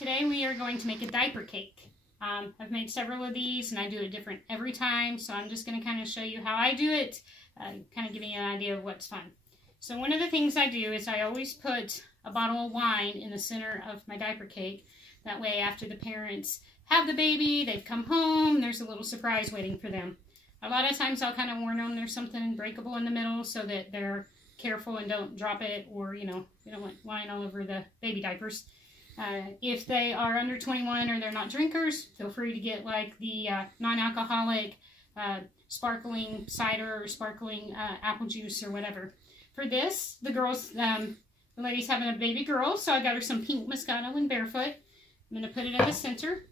Today we are going to make a diaper cake. I've made several of these and I do it different every time, so I'm just going to kind of show you how I do it, kind of giving you an idea of what's fun. So one of the things I do is I always put a bottle of wine in the center of my diaper cake. That way after the parents have the baby, they've come home, there's a little surprise waiting for them. A lot of times I'll kind of warn them there's something breakable in the middle so that they're careful and don't drop it, or you don't want wine all over the baby diapers. If they are under 21 or they're not drinkers, feel free to get like the non-alcoholic sparkling cider or sparkling apple juice or whatever. For this, the lady's having a baby girl, so I got her some pink Moscato and Barefoot. I'm going to put it in the center.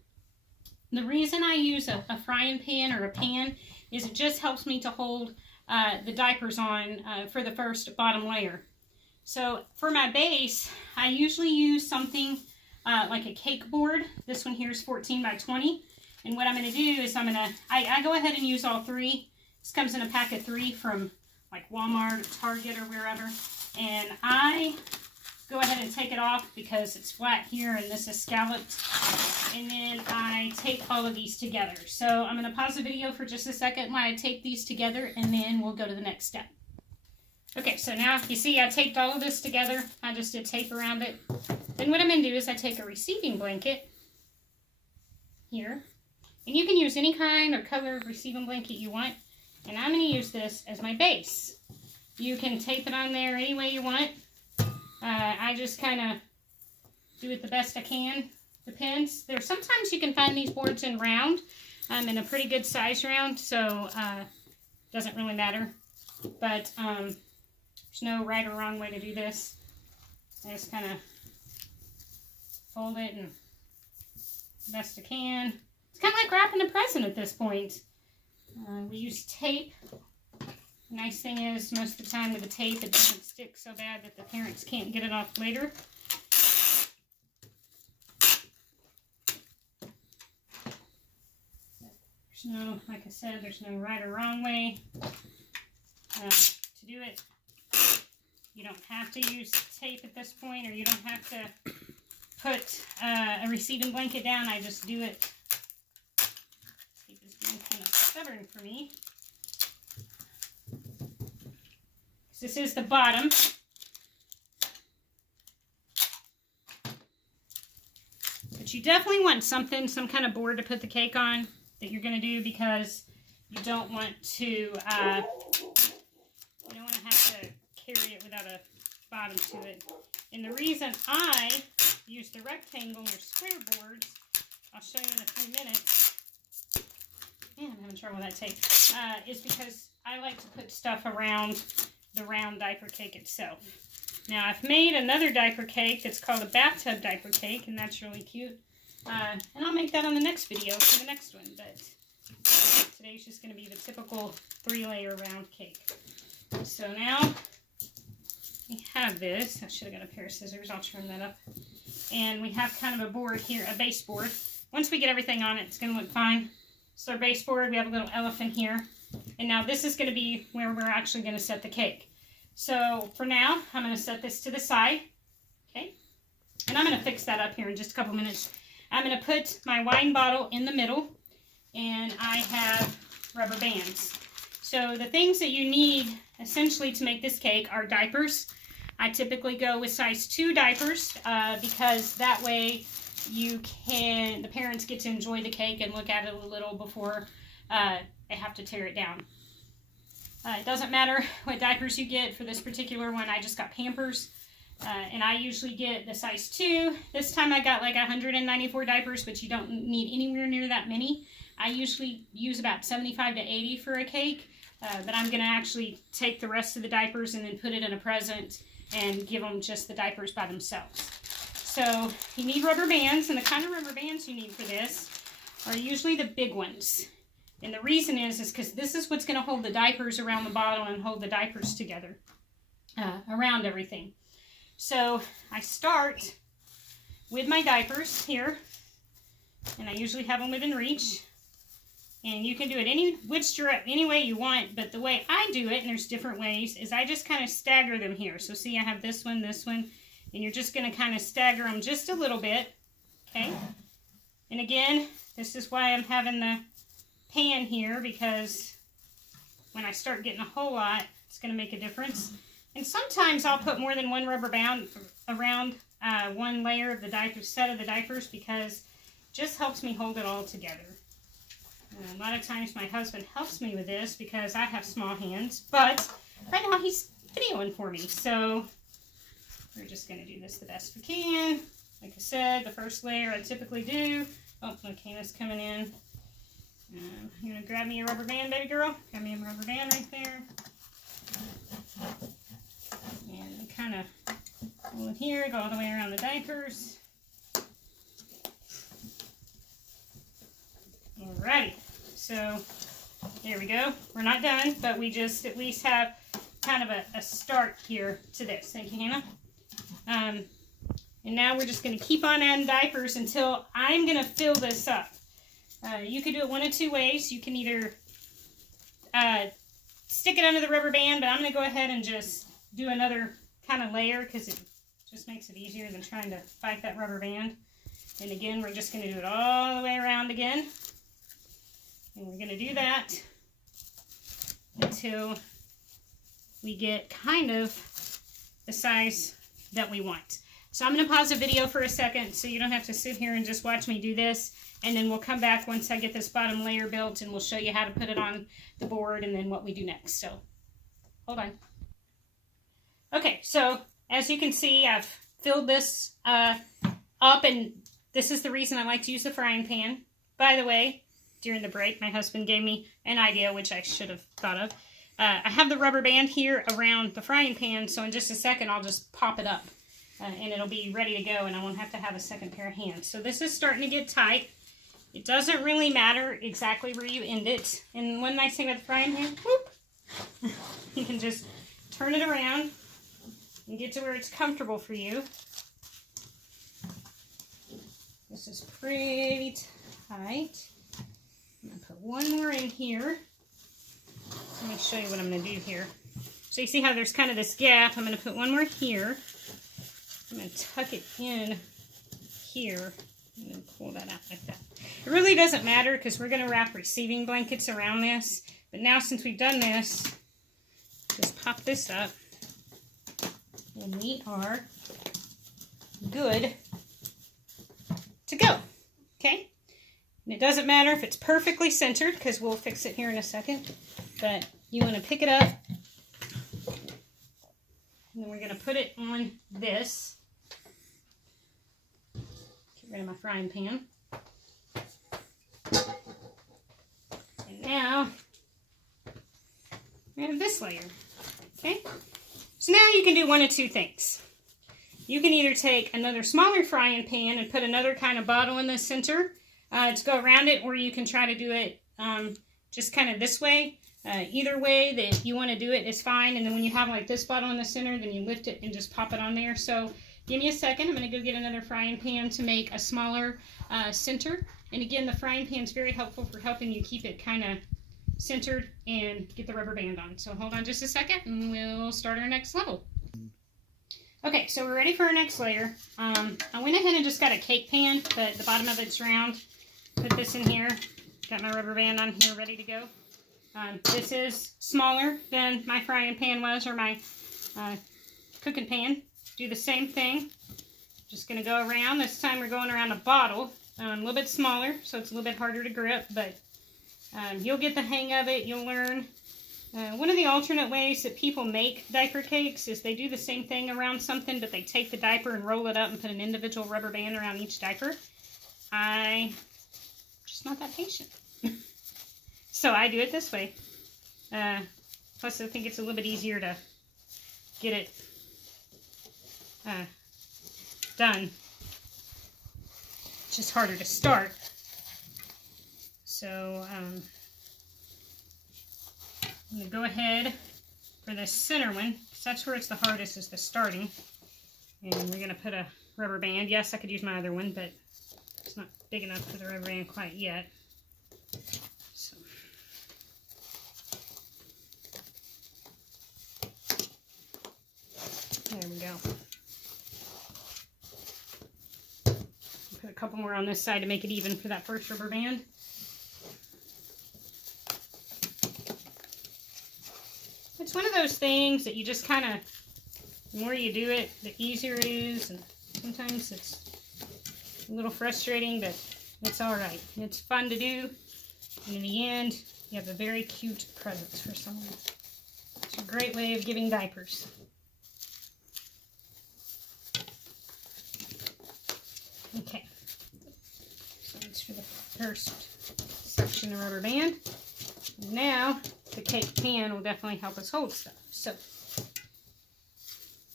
The reason I use a frying pan or a pan is it just helps me to hold the diapers on for the first bottom layer. So for my base, I usually use something like a cake board. This one here is 14 by 20. And what I'm going to do is I go ahead and use all three. This comes in a pack of 3 from like Walmart or Target or wherever. And I go ahead and take it off because it's flat here and this is scalloped. And then I tape all of these together. So I'm going to pause the video for just a second while I tape these together, and then we'll go to the next step. Okay, so now you see I taped all of this together. I just did tape around it. Then what I'm going to do is I take a receiving blanket here. And you can use any kind or color of receiving blanket you want. And I'm going to use this as my base. You can tape it on there any way you want. I just kind of do it the best I can. Depends. Sometimes you can find these boards in round, in a pretty good size round, so doesn't really matter. But there's no right or wrong way to do this. I just kind of fold it and best I can. It's kind of like wrapping a present at this point. We use tape. The nice thing is most of the time with the tape it doesn't stick so bad that the parents can't get it off later. There's no, like I said, there's no right or wrong way to do it. You don't have to use tape at this point, or you don't have to put a receiving blanket down. I just do it. Tape is being kind of stubborn for me. This is the bottom. But you definitely want some kind of board to put the cake on that you're going to do, because you don't want to have to carry it without a bottom to it. And the reason I use the rectangle or square boards, I'll show you in a few minutes. Man, I'm having trouble with that tape. Is because I like to put stuff around the round diaper cake itself. Now I've made another diaper cake that's called a bathtub diaper cake, and that's really cute. And I'll make that on the next video for the next one, but today's just going to be the typical 3-layer round cake. So now we have this. I should have got a pair of scissors. I'll trim that up. And we have kind of a board here, a base board. Once we get everything on it, it's going to look fine. So our base board, we have a little elephant here. And now this is going to be where we're actually going to set the cake. So for now, I'm going to set this to the side. Okay. And I'm going to fix that up here in just a couple minutes. I'm going to put my wine bottle in the middle, and I have rubber bands. So the things that you need essentially to make this cake are diapers. I typically go with size 2 diapers because that way the parents get to enjoy the cake and look at it a little before they have to tear it down. It doesn't matter what diapers you get. For this particular one, I just got Pampers. And I usually get the size 2. This time I got like 194 diapers, but you don't need anywhere near that many. I usually use about 75 to 80 for a cake, but I'm going to actually take the rest of the diapers and then put it in a present and give them just the diapers by themselves. So you need rubber bands, and the kind of rubber bands you need for this are usually the big ones. And the reason is because this is what's going to hold the diapers around the bottle and hold the diapers together around everything. So I start with my diapers here, and I usually have them within reach. And you can do it any way you want, but the way I do it, and there's different ways, is I just kind of stagger them here. So see, I have this one, and you're just going to kind of stagger them just a little bit, Okay? And again, this is why I'm having the pan here, because when I start getting a whole lot, it's going to make a difference. And sometimes I'll put more than one rubber band around one layer of the diaper, set of the diapers, because it just helps me hold it all together. And a lot of times my husband helps me with this because I have small hands, but right now he's videoing for me, so we're just going to do this the best we can. Like I said, the first layer I typically do. Oh, okay, that's coming in. You're going to grab me a rubber band, baby girl. Grab me a rubber band right there. And kind of pull it here, go all the way around the diapers. Alrighty, so there we go. We're not done, but we just at least have kind of a start here to this. Thank you, Hannah. And now we're just going to keep on adding diapers until I'm going to fill this up. You can do it one of two ways. You can either stick it under the rubber band, but I'm going to go ahead and just do another kind of layer because it just makes it easier than trying to fight that rubber band. And again, we're just going to do it all the way around again. And we're going to do that until we get kind of the size that we want. So I'm going to pause the video for a second so you don't have to sit here and just watch me do this. And then we'll come back once I get this bottom layer built and we'll show you how to put it on the board and then what we do next. So hold on. Okay, so as you can see, I've filled this up, and this is the reason I like to use the frying pan. By the way, during the break, my husband gave me an idea, which I should have thought of. I have the rubber band here around the frying pan, so in just a second I'll just pop it up. And it'll be ready to go, and I won't have to have a second pair of hands. So this is starting to get tight. It doesn't really matter exactly where you end it. And one nice thing with the frying pan, whoop, you can just turn it around and get to where it's comfortable for you. This is pretty tight. I'm going to put one more in here. Let me show you what I'm going to do here. So you see how there's kind of this gap. I'm going to put one more here. I'm going to tuck it in here and then pull that out like that. It really doesn't matter because we're going to wrap receiving blankets around this. But now since we've done this, just pop this up and we are good to go. Okay? And it doesn't matter if it's perfectly centered because we'll fix it here in a second. But you want to pick it up and then we're going to put it on this. Get rid of my frying pan. And now we have this layer. Okay? So now you can do one of two things. You can either take another smaller frying pan and put another kind of bottle in the center to go around it, or you can try to do it just kind of this way. Either way that you want to do it is fine. And then when you have like this bottle in the center, then you lift it and just pop it on there. So give me a second. I'm going to go get another frying pan to make a smaller center. And again, the frying pan is very helpful for helping you keep it kind of centered and get the rubber band on. So hold on just a second and we'll start our next level. Okay, so we're ready for our next layer. I went ahead and just got a cake pan, but the bottom of it's round. Put this in here. Got my rubber band on here ready to go. This is smaller than my frying pan was, or my cooking pan. Do the same thing. Just going to go around. This time we're going around a bottle. A little bit smaller, so it's a little bit harder to grip, but you'll get the hang of it. You'll learn. One of the alternate ways that people make diaper cakes is they do the same thing around something, but they take the diaper and roll it up and put an individual rubber band around each diaper. I'm just not that patient. So I do it this way. Plus I think it's a little bit easier to get it done. It's just harder to start. So I'm going to go ahead for the center one, because that's where it's the hardest, is the starting. And we're going to put a rubber band. Yes, I could use my other one, but it's not big enough for the rubber band quite yet. So. There we go. Put a couple more on this side to make it even for that first rubber band. It's one of those things that you just kind of, the more you do it, the easier it is. And sometimes it's a little frustrating, but it's all right. It's fun to do. And in the end, you have a very cute present for someone. It's a great way of giving diapers. Okay. So that's for the first section of rubber band. And now, the cake pan will definitely help us hold stuff. So,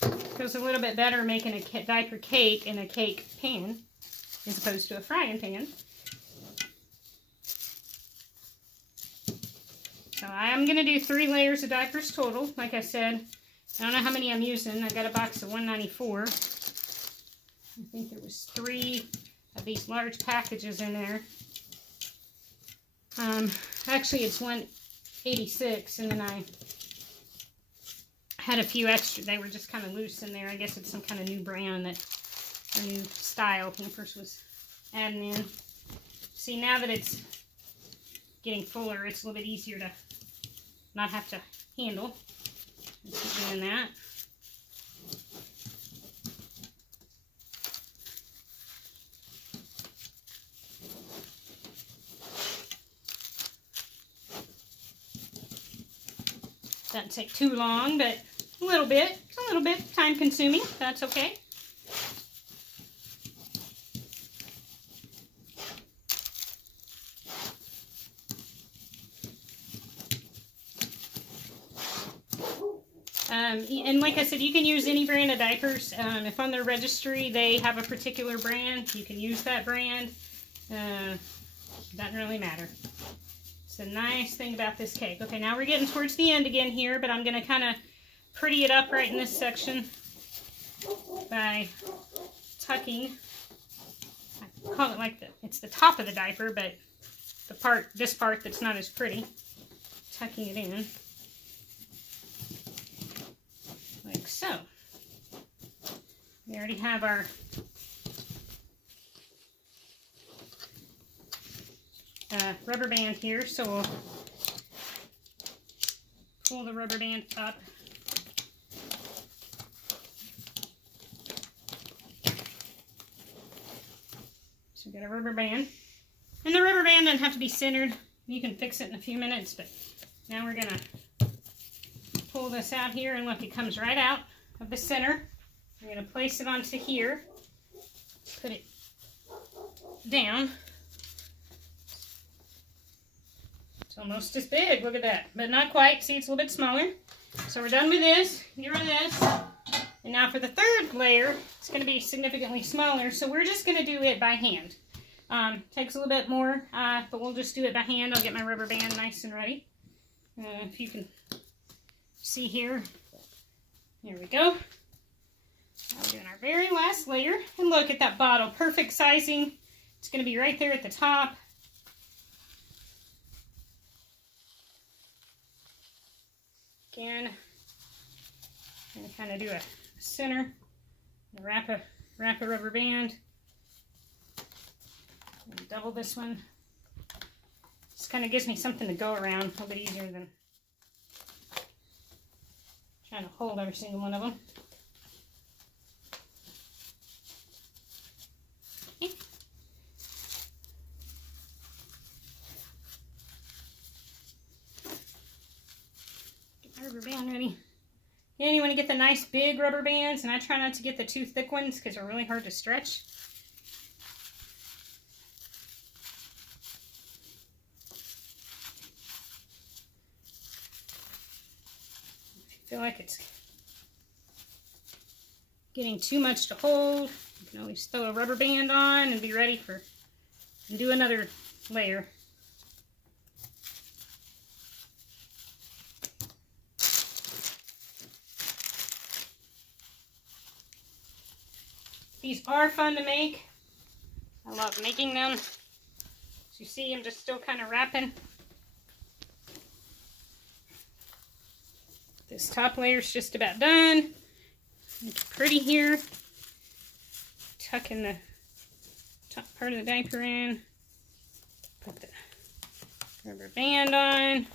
it goes a little bit better making a diaper cake in a cake pan as opposed to a frying pan. So I'm going to do 3 layers of diapers total. Like I said, I don't know how many I'm using. I got a box of 194. I think there was 3 of these large packages in there. Actually, it's 186, and then I had a few extra. They were just kind of loose in there. I guess it's some kind of new brand that, or new style Pampers was adding in. See, now that it's getting fuller, it's a little bit easier to not have to handle. Keep doing that. Doesn't take too long, but a little bit time consuming. That's okay. And like I said, you can use any brand of diapers. If on their registry they have a particular brand, you can use that brand. Doesn't really matter. It's a nice thing about this cake. Okay, now we're getting towards the end again here, but I'm going to kind of pretty it up right in this section by tucking. I call it like it's the top of the diaper, but this part that's not as pretty, tucking it in. Like so. We already have our rubber band here, so we'll pull the rubber band up. So we got a rubber band. And the rubber band doesn't have to be centered. You can fix it in a few minutes, but now we're going to pull this out here, and look, it comes right out of the center. I'm going to place it onto here, put it down. It's almost as big, look at that, but not quite. See, it's a little bit smaller. So we're done with this, get rid of this. And now for the third layer, it's going to be significantly smaller, so we're just going to do it by hand. Takes a little bit more, but we'll just do it by hand. I'll get my rubber band nice and ready. If you can see here, there we go. Now we're doing our very last layer, and look at that bottle, perfect sizing. It's going to be right there at the top. Again, I'm going to kind of do a center, wrap a rubber band, and double this one. This kind of gives me something to go around, a little bit easier than trying to hold every single one of them. Okay. Get my rubber band ready. And you want to get the nice big rubber bands, and I try not to get the too thick ones because they're really hard to stretch. Feel like it's getting too much to hold, you can always throw a rubber band on and be ready and do another layer. These are fun to make. I love making them. As you see, I'm just still kind of wrapping. This top layer is just about done. It's pretty here. Tucking the top part of the diaper in. Put the rubber band on.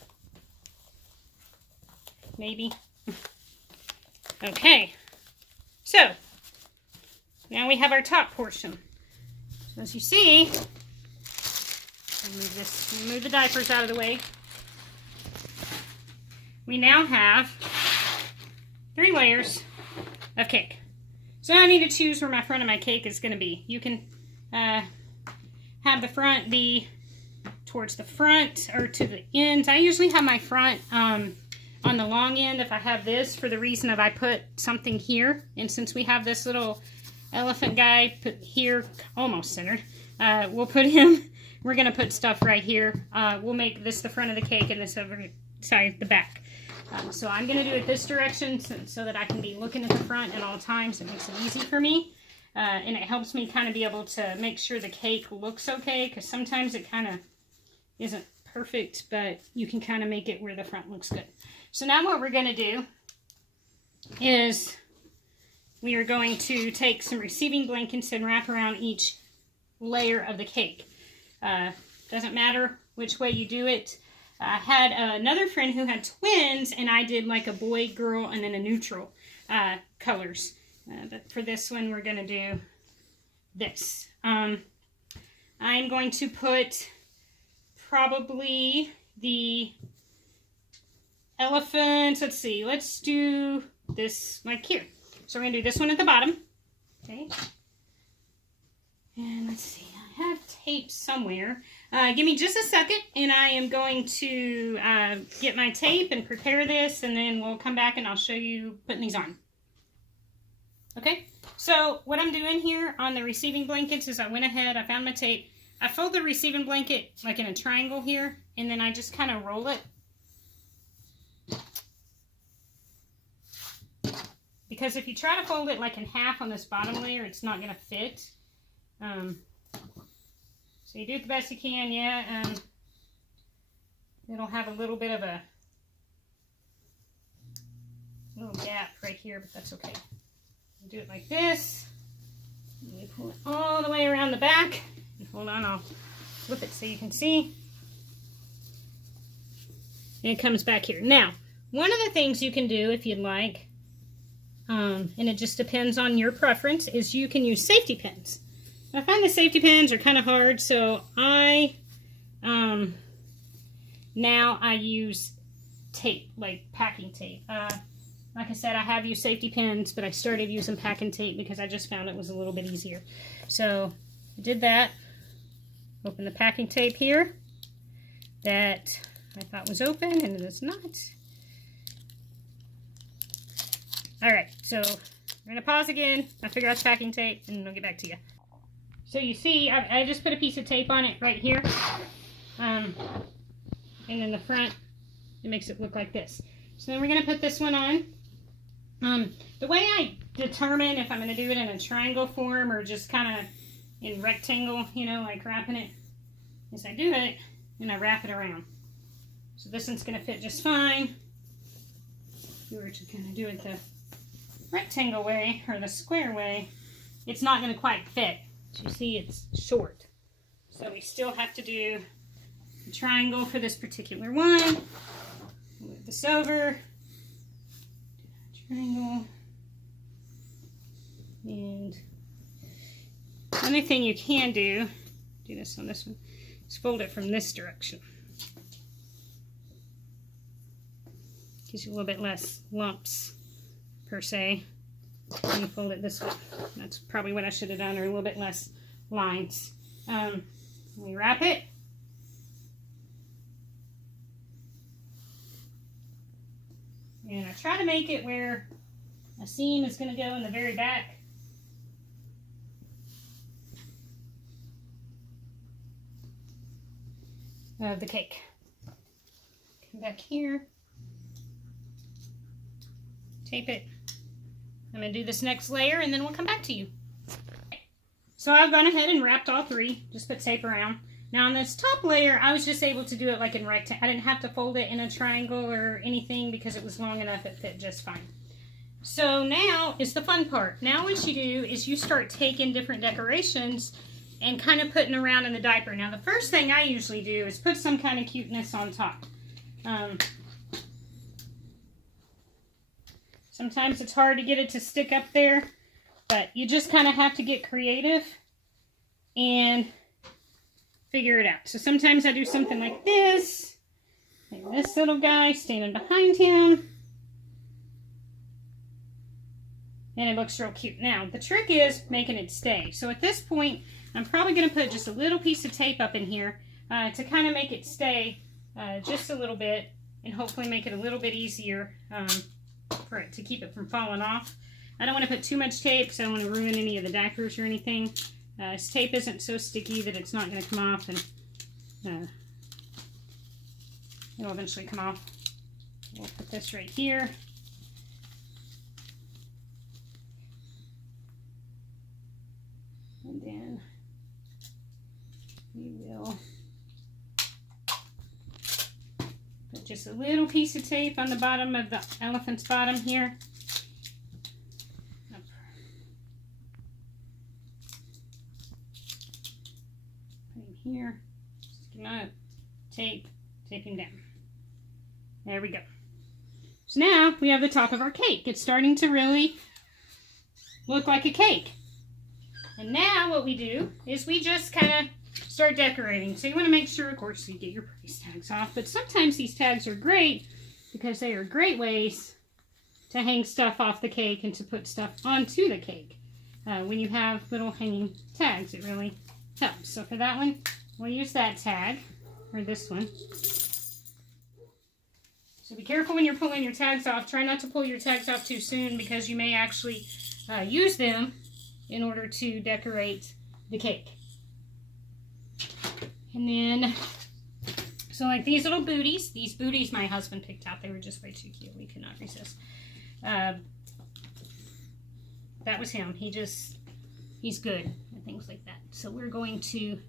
Maybe. Okay. So, now we have our top portion. So as you see, move the diapers out of the way. We now have 3 layers of cake. So now I need to choose where my front of my cake is going to be. You can have the front be towards the front or to the ends. I usually have my front on the long end if I have this, for the reason of I put something here. And since we have this little elephant guy put here, almost centered, we'll put him, we're going to put stuff right here. We'll make this the front of the cake and this over side the back. So I'm going to do it this direction so that I can be looking at the front at all times. It makes it easy for me. And it helps me kind of be able to make sure the cake looks okay, because sometimes it kind of isn't perfect, but you can kind of make it where the front looks good. So now what we're going to do is we are going to take some receiving blankets and wrap around each layer of the cake. Doesn't matter which way you do it. I had another friend who had twins, and I did like a boy, girl, and then a neutral colors. But for this one, we're going to do this. I'm going to put probably the elephant. Let's see. Let's do this like here. So we're going to do this one at the bottom. Okay. And let's see. I have tape somewhere. Give me just a second, and I am going to get my tape and prepare this, and then we'll come back and I'll show you putting these on. Okay, so what I'm doing here on the receiving blankets is I went ahead, I found my tape, I fold the receiving blanket like in a triangle here, and then I just kind of roll it. Because if you try to fold it like in half on this bottom layer, it's not going to fit. So you do it the best you can, yeah. It'll have a little bit of a little gap right here, but that's okay. Do it like this. And you pull it all the way around the back. And hold on, I'll flip it so you can see. And it comes back here. Now, one of the things you can do if you'd like, and it just depends on your preference, is you can use safety pins. I find the safety pins are kind of hard, so now I use tape, like packing tape. Like I said, I have used safety pins, but I started using packing tape because I just found it was a little bit easier. So I did that. Open the packing tape here that I thought was open, and it is not. All right, so we're gonna pause again. I'll figure out the packing tape, and I'll get back to you. So you see, I just put a piece of tape on it right here. And then the front, it makes it look like this. So then we're going to put this one on. The way I determine if I'm going to do it in a triangle form or just kind of in rectangle, you know, like wrapping it, is I do it and I wrap it around. So this one's going to fit just fine. If you were to kind of do it the rectangle way or the square way, it's not going to quite fit. So you see it's short. So we still have to do a triangle for this particular one. Move this over. Triangle. And another thing you can do this on this one, is fold it from this direction. Gives you a little bit less lumps per se. And you fold it this way. That's probably what I should have done, or a little bit less lines. We wrap it. And I try to make it where a seam is going to go in the very back. Of the cake. Come back here. Tape it. I'm going to do this next layer, and then we'll come back to you. So I've gone ahead and wrapped all 3. Just put tape around. Now on this top layer, I was just able to do it like in rectangle. I didn't have to fold it in a triangle or anything because it was long enough. It fit just fine. So now is the fun part. Now what you do is you start taking different decorations and kind of putting around in the diaper. Now, the first thing I usually do is put some kind of cuteness on top. Sometimes it's hard to get it to stick up there, but you just kind of have to get creative and figure it out. So sometimes I do something like this, like this little guy standing behind him, and it looks real cute. Now, the trick is making it stay. So at this point, I'm probably going to put just a little piece of tape up in here to kind of make it stay just a little bit, and hopefully make it a little bit easier for it to keep it from falling off. I don't want to put too much tape because I don't want to ruin any of the diapers or anything. This tape isn't so sticky that it's not going to come off, and it'll eventually come off. We'll put this right here. And then we will put just a little piece of tape on the bottom of the elephant's bottom here. Put him here. Stick him up. Tape him down. There we go. So now we have the top of our cake. It's starting to really look like a cake. And now what we do is we just kind of start decorating. So you want to make sure, of course, you get your price tags off. But sometimes these tags are great because they are great ways to hang stuff off the cake and to put stuff onto the cake. When you have little hanging tags, it really helps. So for that one, we'll use that tag, or this one. So be careful when you're pulling your tags off. Try not to pull your tags off too soon because you may actually use them in order to decorate the cake. And then, so like these little booties, my husband picked out. They were just way too cute. We could not resist. That was him. He's good at things like that. So we're going to,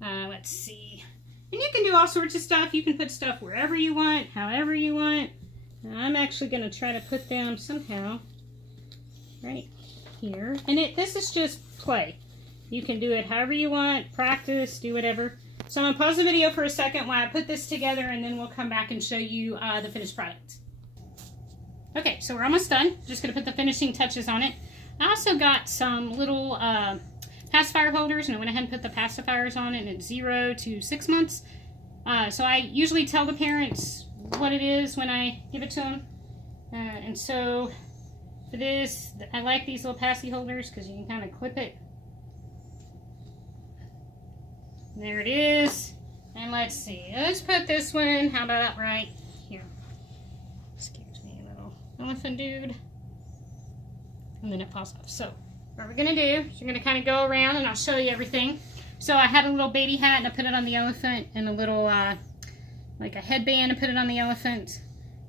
let's see. And you can do all sorts of stuff. You can put stuff wherever you want, however you want. I'm actually going to try to put them somehow right here. And this is just play. You can do it however you want, practice, do whatever. So I'm going to pause the video for a second while I put this together, and then we'll come back and show you the finished product. Okay, so we're almost done. Just going to put the finishing touches on it. I also got some little pacifier holders, and I went ahead and put the pacifiers on it, and it's 0 to 6 months. So I usually tell the parents what it is when I give it to them. And so for this, I like these little passy holders because you can kind of clip it. There it is. And let's see. Let's put this one, how about right here. Excuse me, little elephant dude. And then it falls off. So what we're going to do is you're going to kind of go around and I'll show you everything. So I had a little baby hat and I put it on the elephant, and a little, like a headband, and put it on the elephant.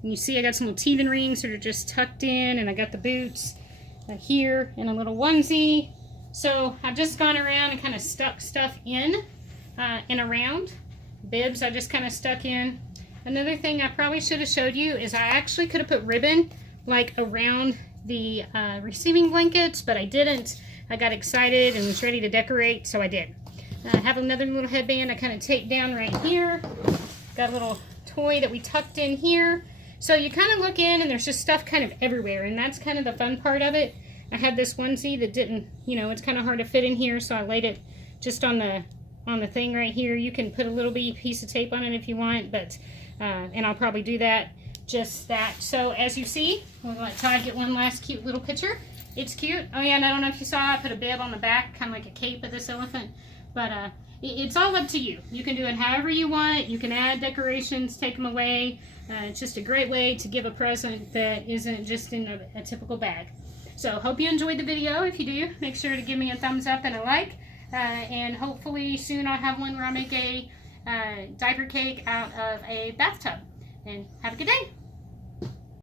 And you see I got some little teething rings that are just tucked in, and I got the boots here, and a little onesie. So I've just gone around and kind of stuck stuff in and around. Bibs I just kind of stuck in. Another thing I probably should have showed you is I actually could have put ribbon like around the receiving blankets, but I didn't. I got excited and was ready to decorate, so I did. I have another little headband I kind of take down right here. Got a little toy that we tucked in here. So you kind of look in and there's just stuff kind of everywhere, and that's kind of the fun part of it. I had this onesie that didn't, it's kind of hard to fit in here, so I laid it just on the thing right here. You can put a little bitty piece of tape on it if you want, but and I'll probably do that, just that. So as you see, we'll let Todd get one last cute little picture. It's cute. Oh yeah, and I don't know if you saw, I put a bib on the back, kind of like a cape of this elephant, but it's all up to you. You can do it however you want. You can add decorations, take them away. It's just a great way to give a present that isn't just in a typical bag. So hope you enjoyed the video. If you do, make sure to give me a thumbs up and a like. And hopefully soon I'll have one where I make a diaper cake out of a bathtub. And have a good day.